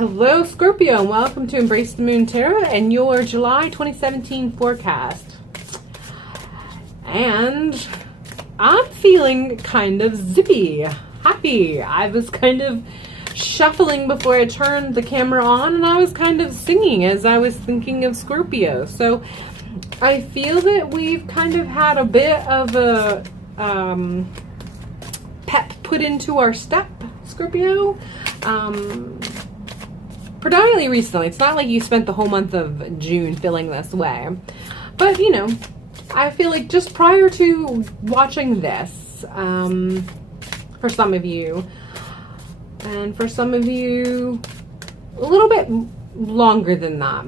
Hello Scorpio, and welcome to Embrace the Moon Tarot and your July 2017 forecast. And I'm feeling kind of zippy, happy. I was kind of shuffling before I turned the camera on, and I was kind of singing as I was thinking of Scorpio. So I feel that we've kind of had a bit of a pep put into our step, Scorpio. Predominantly recently. It's not like you spent the whole month of June feeling this way. But, you know, I feel like just prior to watching this, for some of you, and for some of you, a little bit longer than that.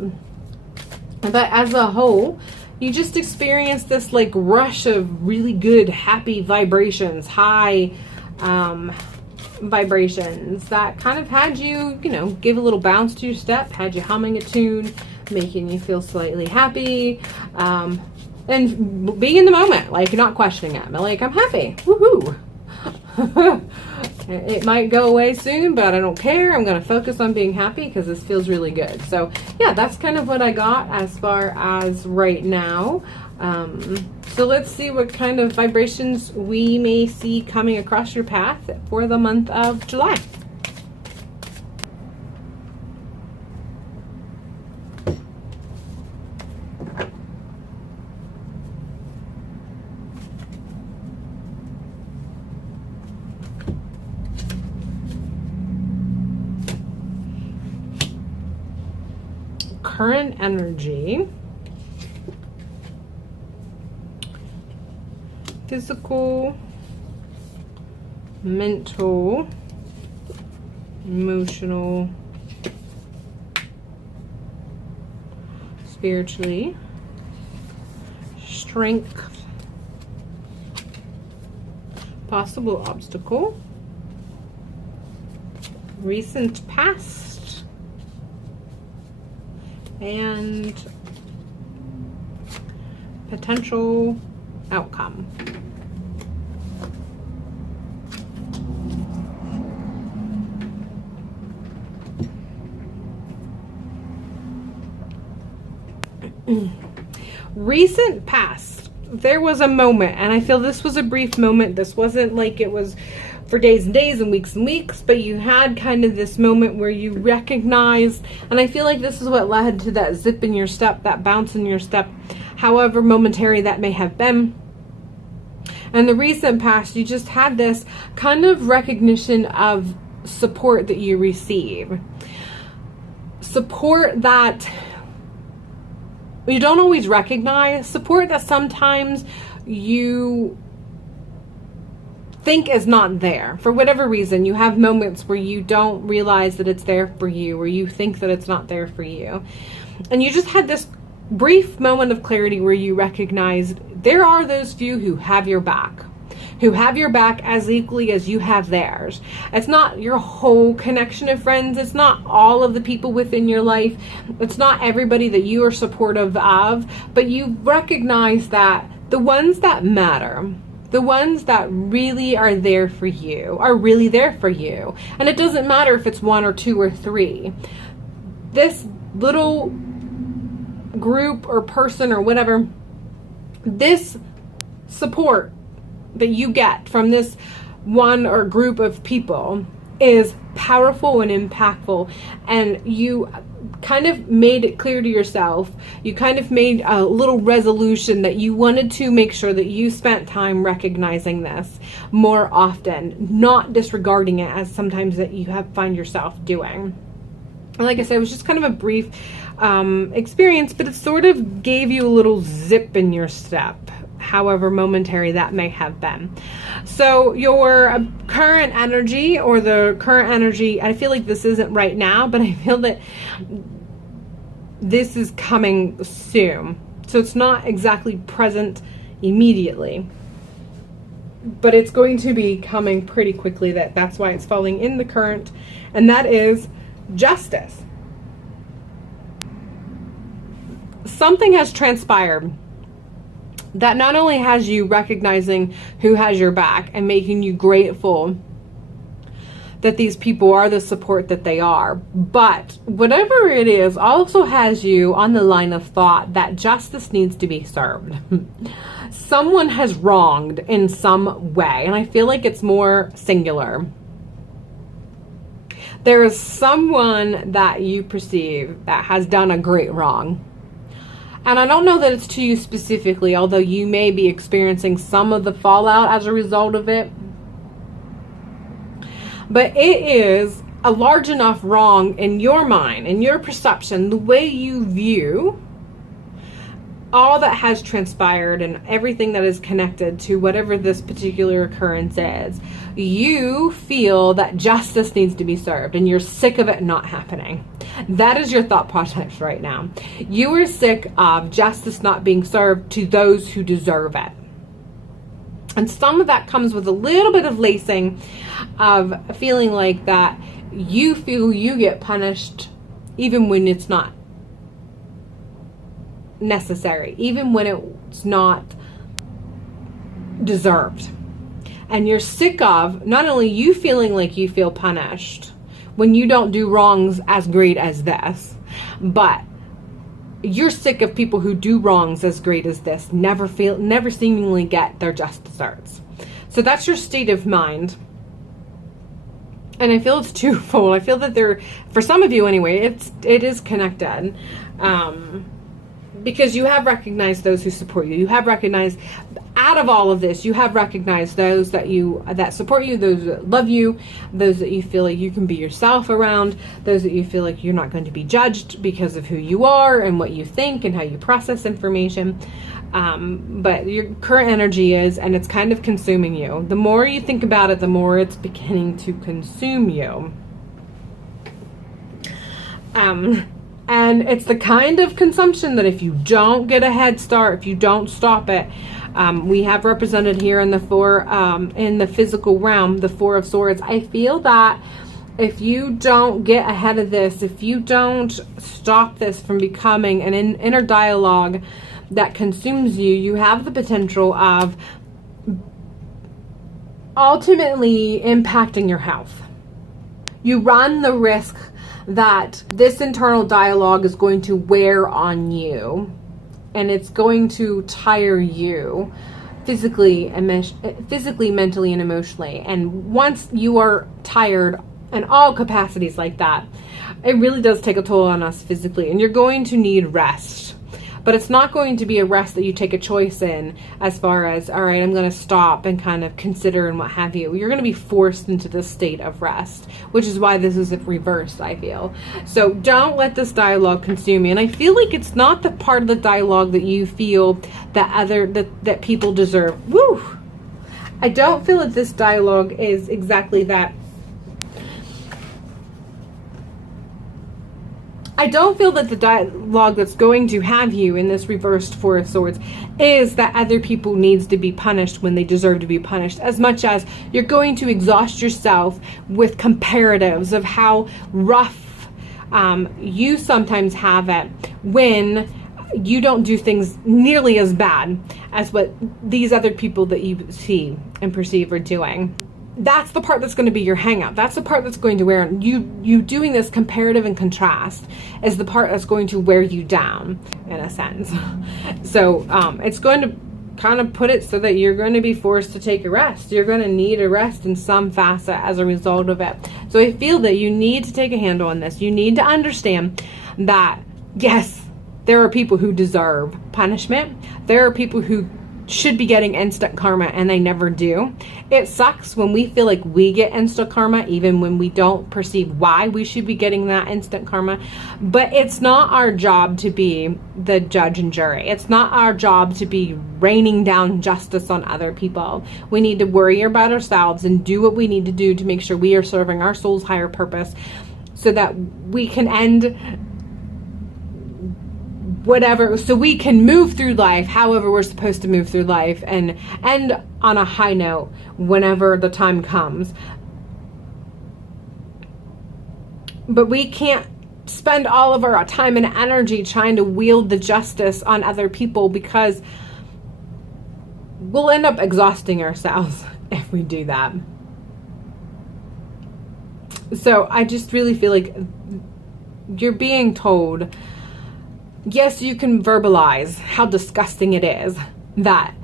But as a whole, you just experienced this like rush of really good, happy vibrations, high, vibrations that kind of had you, you know, give a little bounce to your step, had you humming a tune, making you feel slightly happy, and being in the moment, like you're not questioning it, but like, I'm happy, woohoo. It might go away soon, but I don't care. I'm going to focus on being happy because this feels really good. So yeah, that's kind of what I got as far as right now. So let's see what kind of vibrations we may see coming across your path for the month of July. Current energy. Physical, mental, emotional, spiritually, strength, possible obstacle, recent past, and potential outcome. Recent past, there was a moment, and I feel this was a brief moment. This wasn't like it was for days and days and weeks, but you had kind of this moment where you recognized, and I feel like this is what led to that zip in your step, that bounce in your step, however momentary that may have been. And the recent past, you just had this kind of recognition of support that you receive. Support that you don't always recognize, support that sometimes you think is not there. For whatever reason, you have moments where you don't realize that it's there for you, or you think that it's not there for you. And you just had this brief moment of clarity where you recognized there are those few who have your back. Who have your back as equally as you have theirs. It's not your whole connection of friends. It's not all of the people within your life. It's not everybody that you are supportive of, but you recognize that the ones that matter, the ones that really are there for you, are really there for you. And it doesn't matter if it's one or two or three. This little group or person or whatever, this support that you get from this one or group of people is powerful and impactful, and you kind of made it clear to yourself, you kind of made a little resolution that you wanted to make sure that you spent time recognizing this more often, not disregarding it as sometimes that you find yourself doing. Like I said, it was just kind of a brief experience, but it sort of gave you a little zip in your step, however momentary that may have been. So your current energy, or the current energy, I feel like this isn't right now, but I feel that this is coming soon. So it's not exactly present immediately, but it's going to be coming pretty quickly. That's why it's falling in the current, and that is justice. Something has transpired that not only has you recognizing who has your back and making you grateful that these people are the support that they are. But whatever it is also has you on the line of thought that justice needs to be served. Someone has wronged in some way, and I feel like it's more singular. There is someone that you perceive that has done a great wrong. And I don't know that it's to you specifically, although you may be experiencing some of the fallout as a result of it. But it is a large enough wrong in your mind, in your perception, the way you view all that has transpired and everything that is connected to whatever this particular occurrence is. You feel that justice needs to be served and you're sick of it not happening. That is your thought process right now. You are sick of justice not being served to those who deserve it. And some of that comes with a little bit of lacing of feeling like that you feel you get punished even when it's not necessary, even when it's not deserved. And you're sick of not only you feeling like you feel punished when you don't do wrongs as great as this, but you're sick of people who do wrongs as great as this, never seemingly get their just desserts. So that's your state of mind. And I feel it's twofold. I feel that for some of you anyway, it is connected. Because you have recognized those who support you. You have recognized, out of all of this, you have recognized those that support you, those that love you, those that you feel like you can be yourself around, those that you feel like you're not going to be judged because of who you are and what you think and how you process information. But your current energy is, and it's kind of consuming you. The more you think about it, the more it's beginning to consume you. And it's the kind of consumption that if you don't get a head start, if you don't stop it, we have represented here in the physical realm, the Four of Swords. I feel that if you don't get ahead of this, if you don't stop this from becoming an inner dialogue that consumes you, you have the potential of ultimately impacting your health. You run the risk that this internal dialogue is going to wear on you and it's going to tire you physically, mentally, and emotionally. And once you are tired in all capacities like that, it really does take a toll on us physically, and you're going to need rest. But it's not going to be a rest that you take a choice in as far as, all right, I'm going to stop and kind of consider and what have you. You're going to be forced into this state of rest, which is why this is reversed, I feel. So don't let this dialogue consume you. And I feel like it's not the part of the dialogue that you feel that people deserve. Woo! I don't feel that this dialogue is exactly that. I don't feel that the dialogue that's going to have you in this reversed Four of Swords is that other people needs to be punished when they deserve to be punished, as much as you're going to exhaust yourself with comparatives of how rough you sometimes have it when you don't do things nearly as bad as what these other people that you see and perceive are doing. That's the part that's going to be your hang up. That's the part that's going to wear you doing this comparative and contrast is the part that's going to wear you down in a sense. So it's going to kind of put it so that you're going to be forced to take a rest. You're going to need a rest in some facet as a result of it. So I feel that you need to take a handle on this. You need to understand that, yes, there are people who deserve punishment. There are people who should be getting instant karma and they never do. It sucks when we feel like we get instant karma even when we don't perceive why we should be getting that instant karma. But it's not our job to be the judge and jury. It's not our job to be raining down justice on other people. We need to worry about ourselves and do what we need to do to make sure we are serving our soul's higher purpose so that we can end whatever, so we can move through life however we're supposed to move through life and end on a high note whenever the time comes. But we can't spend all of our time and energy trying to wield the justice on other people, because we'll end up exhausting ourselves if we do that. So I just really feel like you're being told, yes, you can verbalize how disgusting it is that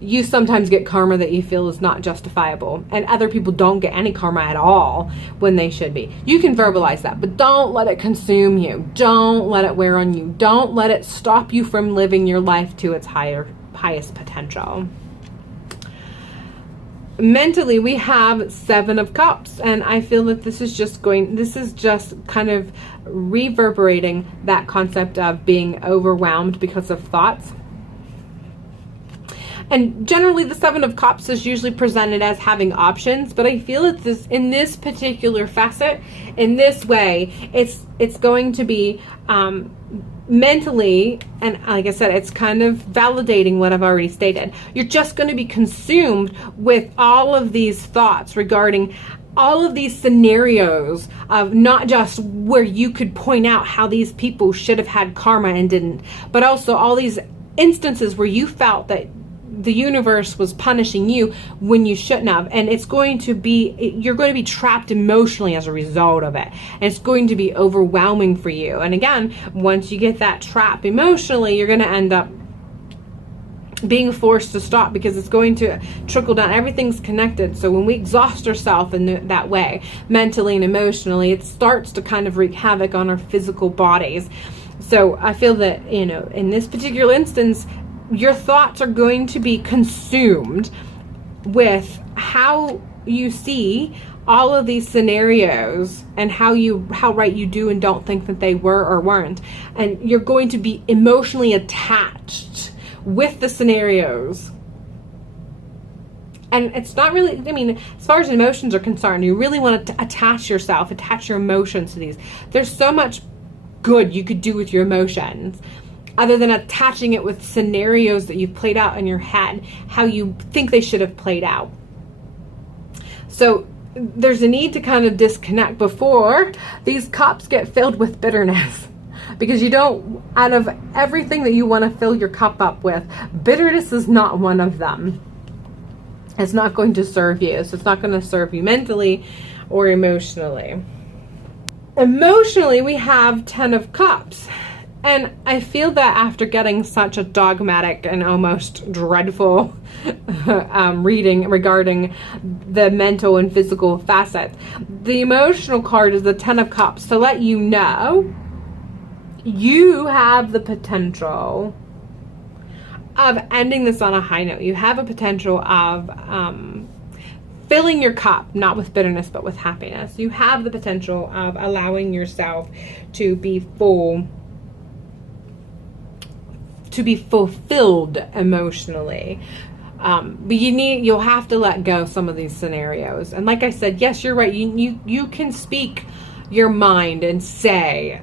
you sometimes get karma that you feel is not justifiable, and other people don't get any karma at all when they should be. You can verbalize that, but don't let it consume you. Don't let it wear on you. Don't let it stop you from living your life to its highest potential. Mentally, we have 7 of Cups, and I feel that this is just kind of reverberating that concept of being overwhelmed because of thoughts. And generally the 7 of Cups is usually presented as having options, but I feel that in this particular facet, in this way, it's going to be mentally, and like I said, it's kind of validating what I've already stated. You're just going to be consumed with all of these thoughts regarding all of these scenarios of not just where you could point out how these people should have had karma and didn't, but also all these instances where you felt that the universe was punishing you when you shouldn't have, and you're going to be trapped emotionally as a result of it, and it's going to be overwhelming for you. And again, once you get that trap emotionally, you're going to end up being forced to stop, because it's going to trickle down. Everything's connected. So when we exhaust ourselves in that way, mentally and emotionally, it starts to kind of wreak havoc on our physical bodies. So I feel that, in this particular instance, your thoughts are going to be consumed with how you see all of these scenarios and how right you do and don't think that they were or weren't. And you're going to be emotionally attached with the scenarios. And it's not really, as far as emotions are concerned, you really want to attach your emotions to these. There's so much good you could do with your emotions, other than attaching it with scenarios that you've played out in your head, how you think they should have played out. So there's a need to kind of disconnect before these cups get filled with bitterness. Because out of everything that you want to fill your cup up with, bitterness is not one of them. It's not going to serve you. So it's not going to serve you mentally or emotionally. Emotionally, we have 10 of Cups. And I feel that after getting such a dogmatic and almost dreadful reading regarding the mental and physical facets, the emotional card is the 10 of Cups to let you know you have the potential of ending this on a high note. You have a potential of filling your cup, not with bitterness, but with happiness. You have the potential of allowing yourself to be fulfilled emotionally. But you'll have to let go some of these scenarios. And like I said, yes, you're right. You can speak your mind and say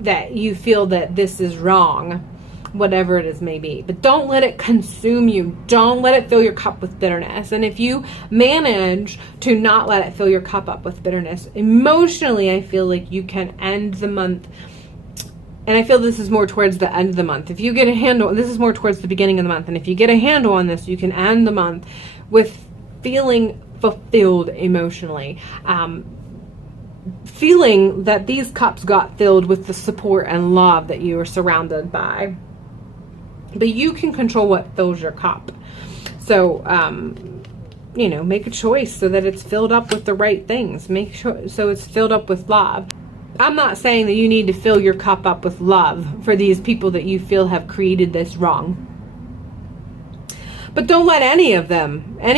that you feel that this is wrong, whatever it is may be. But don't let it consume you. Don't let it fill your cup with bitterness. And if you manage to not let it fill your cup up with bitterness, emotionally, I feel like you can end the month. And I feel this is more towards the end of the month. If you get a handle, this is more towards the beginning of the month. And if you get a handle on this, you can end the month with feeling fulfilled emotionally. Feeling that these cups got filled with the support and love that you are surrounded by. But you can control what fills your cup. So, make a choice so that it's filled up with the right things. Make sure so it's filled up with love. I'm not saying that you need to fill your cup up with love for these people that you feel have created this wrong. But don't let any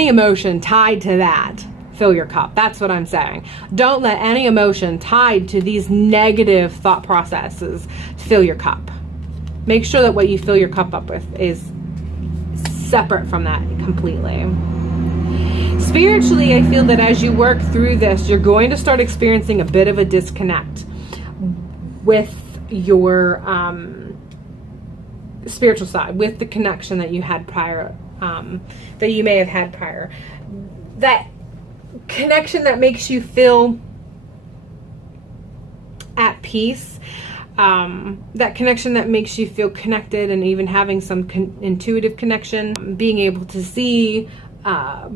emotion tied to that, fill your cup. That's what I'm saying. Don't let any emotion tied to these negative thought processes fill your cup. Make sure that what you fill your cup up with is separate from that completely. Spiritually, I feel that as you work through this, you're going to start experiencing a bit of a disconnect with your spiritual side, with the connection that you had prior, that you may have had prior. That connection that makes you feel at peace, that connection that makes you feel connected, and even having some intuitive connection, being able to see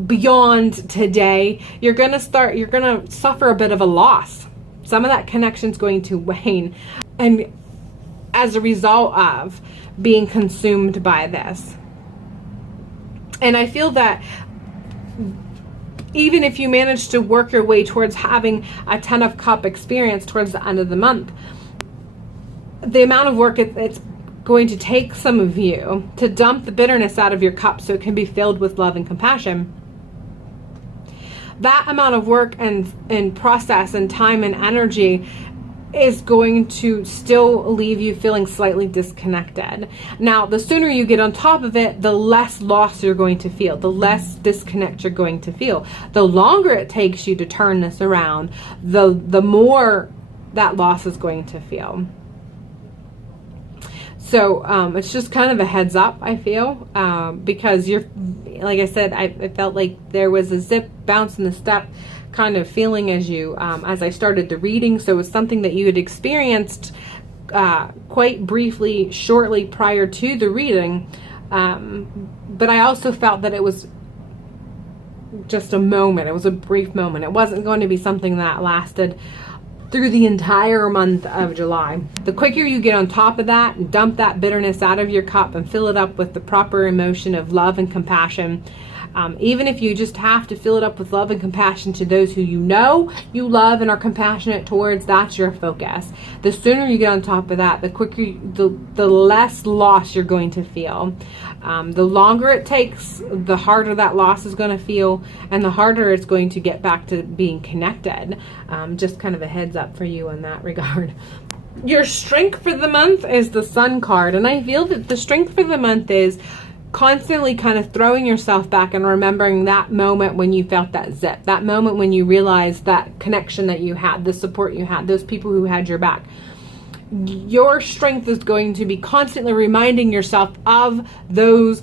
beyond today, you're going to suffer a bit of a loss. Some of that connection's going to wane, and as a result of being consumed by this. And I feel that even if you manage to work your way towards having a 10 of Cup experience towards the end of the month, the amount of work it's going to take some of you to dump the bitterness out of your cup so it can be filled with love and compassion, that amount of work and process and time and energy is going to still leave you feeling slightly disconnected. Now, the sooner you get on top of it, the less loss you're going to feel, the less disconnect you're going to feel. The longer it takes you to turn this around, the more that loss is going to feel. So it's just kind of a heads up, I feel, because you're, like I said, I felt like there was a zip, bounce in the step kind of feeling as I started the reading. So it was something that you had experienced quite briefly, shortly prior to the reading. But I also felt that it was just a moment. It was a brief moment. It wasn't going to be something that lasted through the entire month of July. The quicker you get on top of that and dump that bitterness out of your cup and fill it up with the proper emotion of love and compassion, even if you just have to fill it up with love and compassion to those who you know you love and are compassionate towards, that's your focus. The sooner you get on top of that, the quicker, the less loss you're going to feel. The longer it takes, the harder that loss is going to feel, and the harder it's going to get back to being connected. Just kind of a heads up for you in that regard. Your strength for the month is the Sun card, and I feel that the strength for the month is constantly kind of throwing yourself back and remembering that moment when you felt that zip, that moment when you realized that connection that you had, the support you had, those people who had your back. Your strength is going to be constantly reminding yourself of those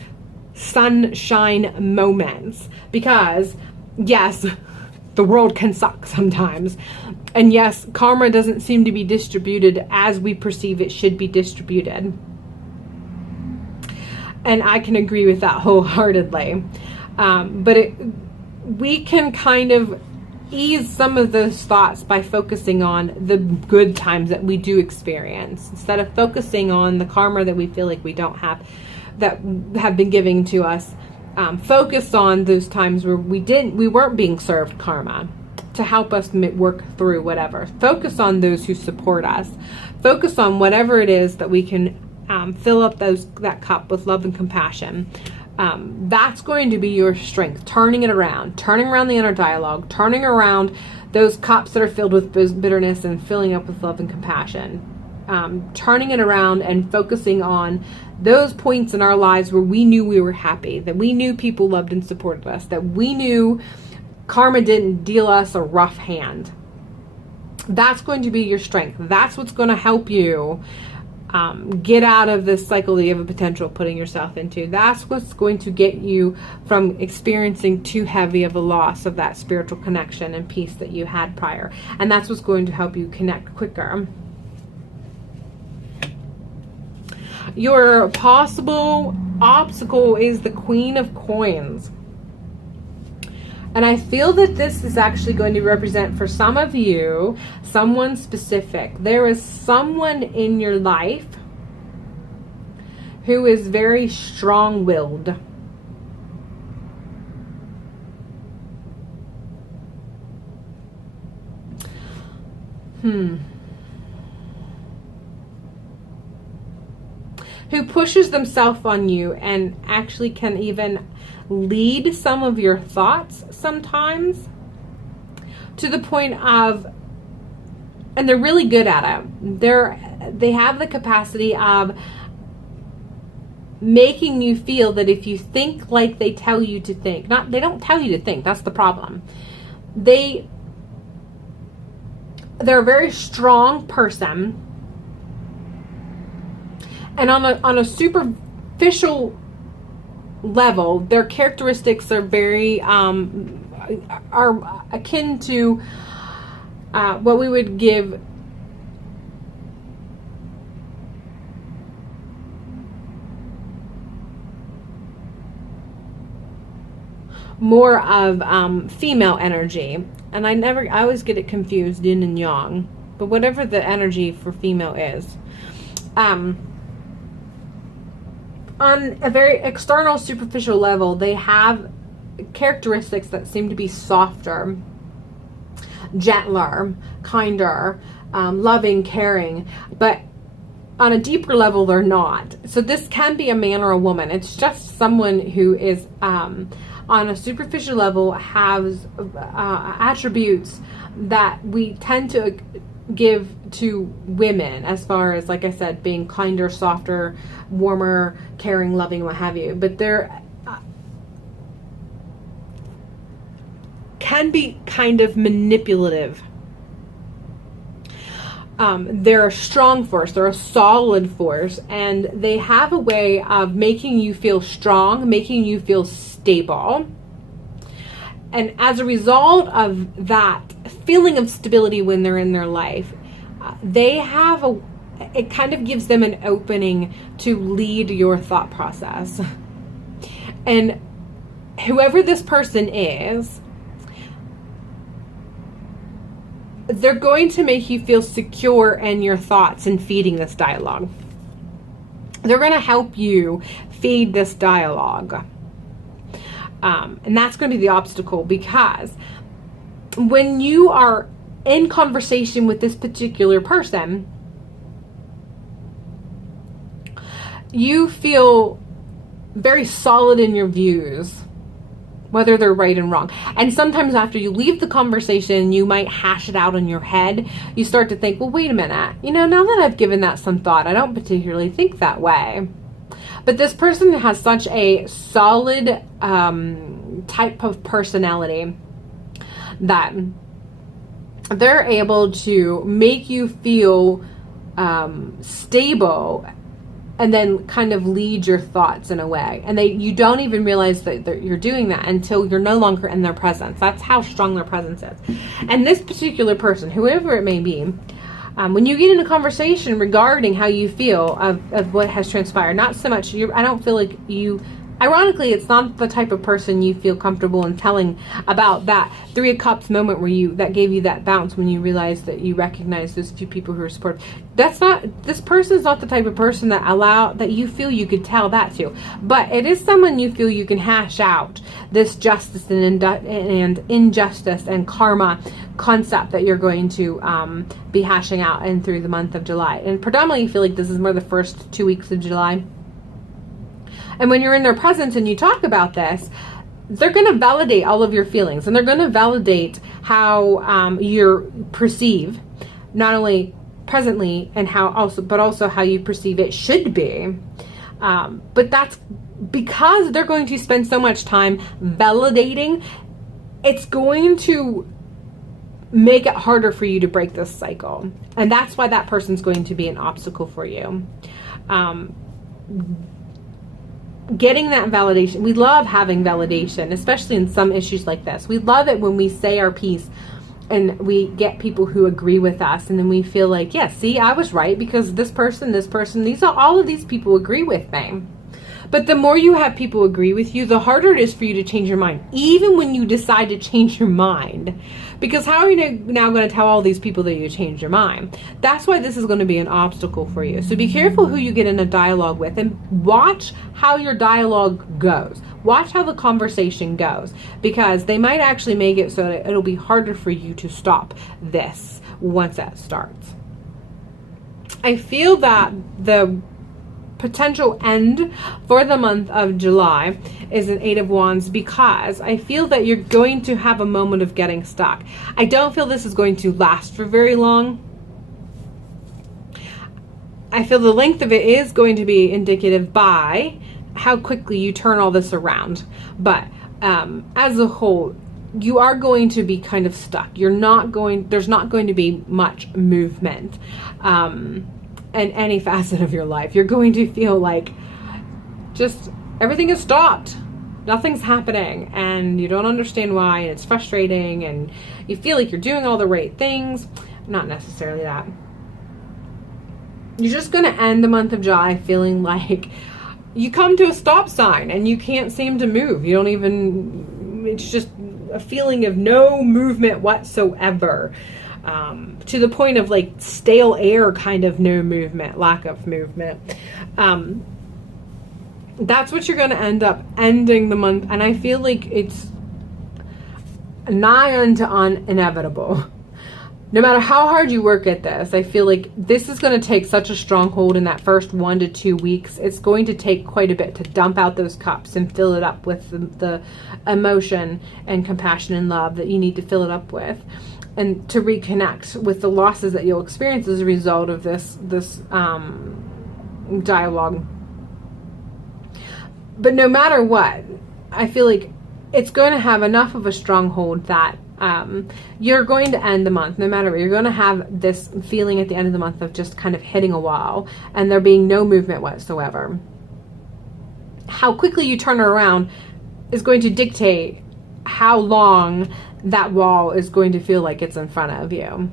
sunshine moments, because yes, the world can suck sometimes, and yes, karma doesn't seem to be distributed as we perceive it should be distributed. And I can agree with that wholeheartedly. But we can kind of ease some of those thoughts by focusing on the good times that we do experience, instead of focusing on the karma that we feel like we don't have, that have been given to us. Focus on those times where we weren't being served karma to help us work through whatever. Focus on those who support us. Focus on whatever it is that we can fill up that cup with love and compassion. That's going to be your strength. Turning it around, turning around the inner dialogue, turning around those cups that are filled with bitterness and filling up with love and compassion. Turning it around and focusing on those points in our lives where we knew we were happy, that we knew people loved and supported us, that we knew karma didn't deal us a rough hand. That's going to be your strength. That's what's going to help you get out of this cycle that you have a potential of putting yourself into. That's what's going to get you from experiencing too heavy of a loss of that spiritual connection and peace that you had prior. And that's what's going to help you connect quicker. Your possible obstacle is the Queen of Coins. And I feel that this is actually going to represent, for some of you, someone specific. There is someone in your life who is very strong-willed. Who pushes themselves on you and actually can even lead some of your thoughts sometimes, to the point of, and they're really good at it. They have the capacity of making you feel that if you think like they tell you to think, they don't tell you to think, that's the problem. They're a very strong person, and on a superficial level, their characteristics are very are akin to what we would give more of female energy. And I always get it confused, yin and yang. But whatever the energy for female is. On a very external, superficial level, they have characteristics that seem to be softer, gentler, kinder, loving, caring. But on a deeper level, they're not. So this can be a man or a woman. It's just someone who is, on a superficial level, has attributes that we tend to give to women, as far as, like I said, being kinder, softer, warmer, caring, loving, what have you. But they're can be kind of manipulative. They're a strong force, they're a solid force, and they have a way of making you feel strong, making you feel stable. And as a result of that feeling of stability when they're in their life, they have it kind of gives them an opening to lead your thought process. And whoever this person is, they're going to make you feel secure in your thoughts and feeding this dialogue. They're going to help you feed this dialogue. And that's going to be the obstacle, because when you are in conversation with this particular person, you feel very solid in your views, whether they're right and wrong. And sometimes after you leave the conversation, you might hash it out in your head. You start to think, well, wait a minute. Now that I've given that some thought, I don't particularly think that way. But this person has such a solid type of personality that they're able to make you feel stable, and then kind of lead your thoughts in a way. And you don't even realize that you're doing that until you're no longer in their presence. That's how strong their presence is. And this particular person, whoever it may be, when you get in a conversation regarding how you feel of what has transpired, not so much, I don't feel like ironically, it's not the type of person you feel comfortable in telling about that 3 of Cups moment that gave you that bounce when you realized that you recognized those few people who are supportive. This person's not the type of person that you feel you could tell that to. But it is someone you feel you can hash out this justice and injustice and karma concept that you're going to be hashing out in through the month of July. And predominantly, you feel like this is more the first 2 weeks of July. And when you're in their presence and you talk about this, they're going to validate all of your feelings, and they're going to validate how you perceive, not only presently and but also how you perceive it should be. But that's because they're going to spend so much time validating. It's going to make it harder for you to break this cycle, and that's why that person's going to be an obstacle for you. Getting that validation. We love having validation, especially in some issues like this. We love it when we say our piece and we get people who agree with us, and then we feel like, yeah, see, I was right, because this person, all of these people agree with me. But the more you have people agree with you, the harder it is for you to change your mind, even when you decide to change your mind. Because how are you now going to tell all these people that you changed your mind? That's why this is going to be an obstacle for you. So be careful who you get in a dialogue with, and watch how your dialogue goes. Watch how the conversation goes, because they might actually make it so that it'll be harder for you to stop this once that starts. I feel that the potential end for the month of July is an 8 of Wands, because I feel that you're going to have a moment of getting stuck. I don't feel this is going to last for very long. I feel the length of it is going to be indicative by how quickly you turn all this around. But as a whole, you are going to be kind of stuck. There's not going to be much movement. In any facet of your life. You're going to feel like just everything is stopped. Nothing's happening, and you don't understand why, and it's frustrating, and you feel like you're doing all the right things. Not necessarily that. You're just going to end the month of July feeling like you come to a stop sign and you can't seem to move. You don't even it's just a feeling of no movement whatsoever. To the point of like stale air, kind of no movement, lack of movement. That's what you're going to end up ending the month. And I feel like it's nigh unto inevitable. No matter how hard you work at this, I feel like this is going to take such a strong hold in that first 1 to 2 weeks. It's going to take quite a bit to dump out those cups and fill it up with the emotion and compassion and love that you need to fill it up with, and to reconnect with the losses that you'll experience as a result of this dialogue. But no matter what, I feel like it's going to have enough of a stronghold that you're going to end the month, no matter what. You're going to have this feeling at the end of the month of just kind of hitting a wall and there being no movement whatsoever. How quickly you turn it around is going to dictate how long that wall is going to feel like it's in front of you.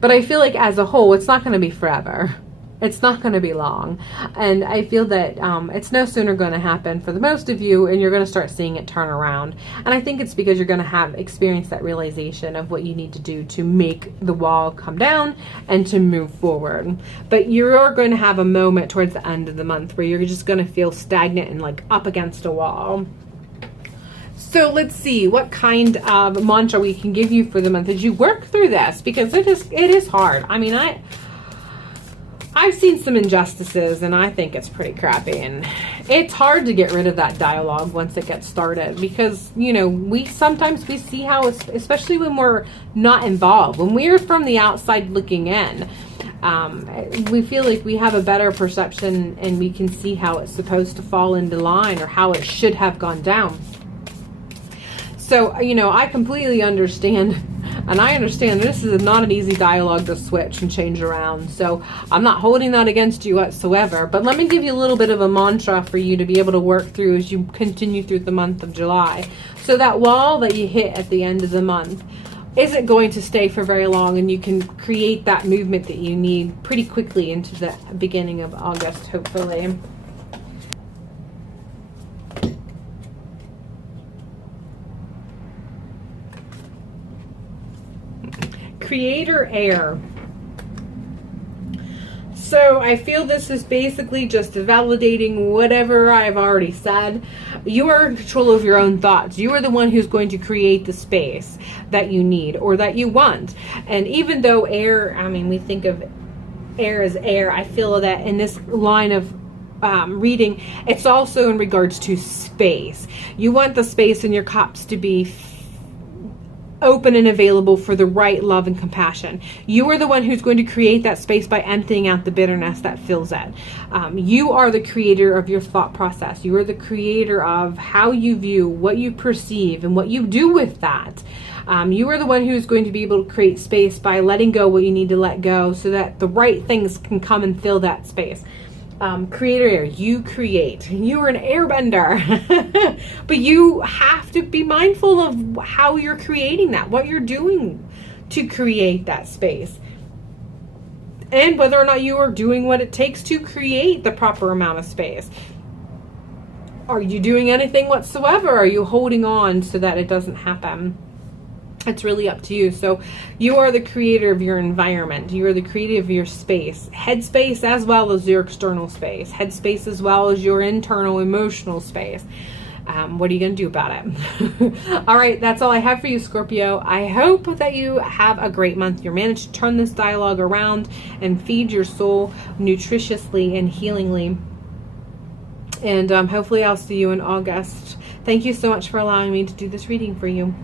But I feel like as a whole, it's not going to be forever. It's not going to be long. And I feel that it's no sooner going to happen for the most of you, and you're going to start seeing it turn around. And I think it's because you're going to have experienced that realization of what you need to do to make the wall come down and to move forward. But you're going to have a moment towards the end of the month where you're just going to feel stagnant and like up against a wall. So let's see what kind of mantra we can give you for the month as you work through this, because it is hard. I mean, I've seen some injustices and I think it's pretty crappy, and it's hard to get rid of that dialogue once it gets started, because, you know, we see how it's, especially when we're not involved, when we're from the outside looking in, we feel like we have a better perception and we can see how it's supposed to fall into line or how it should have gone down. So, you know, I completely understand, and I understand this is not an easy dialogue to switch and change around. So I'm not holding that against you whatsoever. But let me give you a little bit of a mantra for you to be able to work through as you continue through the month of July. So that wall that you hit at the end of the month isn't going to stay for very long, and you can create that movement that you need pretty quickly into the beginning of August, hopefully. Creator air. So I feel this is basically just validating whatever I've already said. You are in control of your own thoughts. You are the one who's going to create the space that you need or that you want. And even though air, I mean, we think of air as air, I feel that in this line of reading, it's also in regards to space. You want the space in your cups to be open and available for the right love and compassion. You are the one who's going to create that space by emptying out the bitterness that fills it. You are the creator of your thought process. You are the creator of how you view, what you perceive, and what you do with that. You are the one who's going to be able to create space by letting go what you need to let go so that the right things can come and fill that space. Creator air, you create. You are an airbender. But you have to be mindful of how you're creating that, what you're doing to create that space. And whether or not you are doing what it takes to create the proper amount of space. Are you doing anything whatsoever? Are you holding on so that it doesn't happen? It's really up to you. So you are the creator of your environment. You are the creator of your space. Headspace as well as your external space. Headspace as well as your internal emotional space. What are you going to do about it? All right, that's all I have for you, Scorpio. I hope that you have a great month. You managed to turn this dialogue around and feed your soul nutritiously and healingly. And hopefully I'll see you in August. Thank you so much for allowing me to do this reading for you.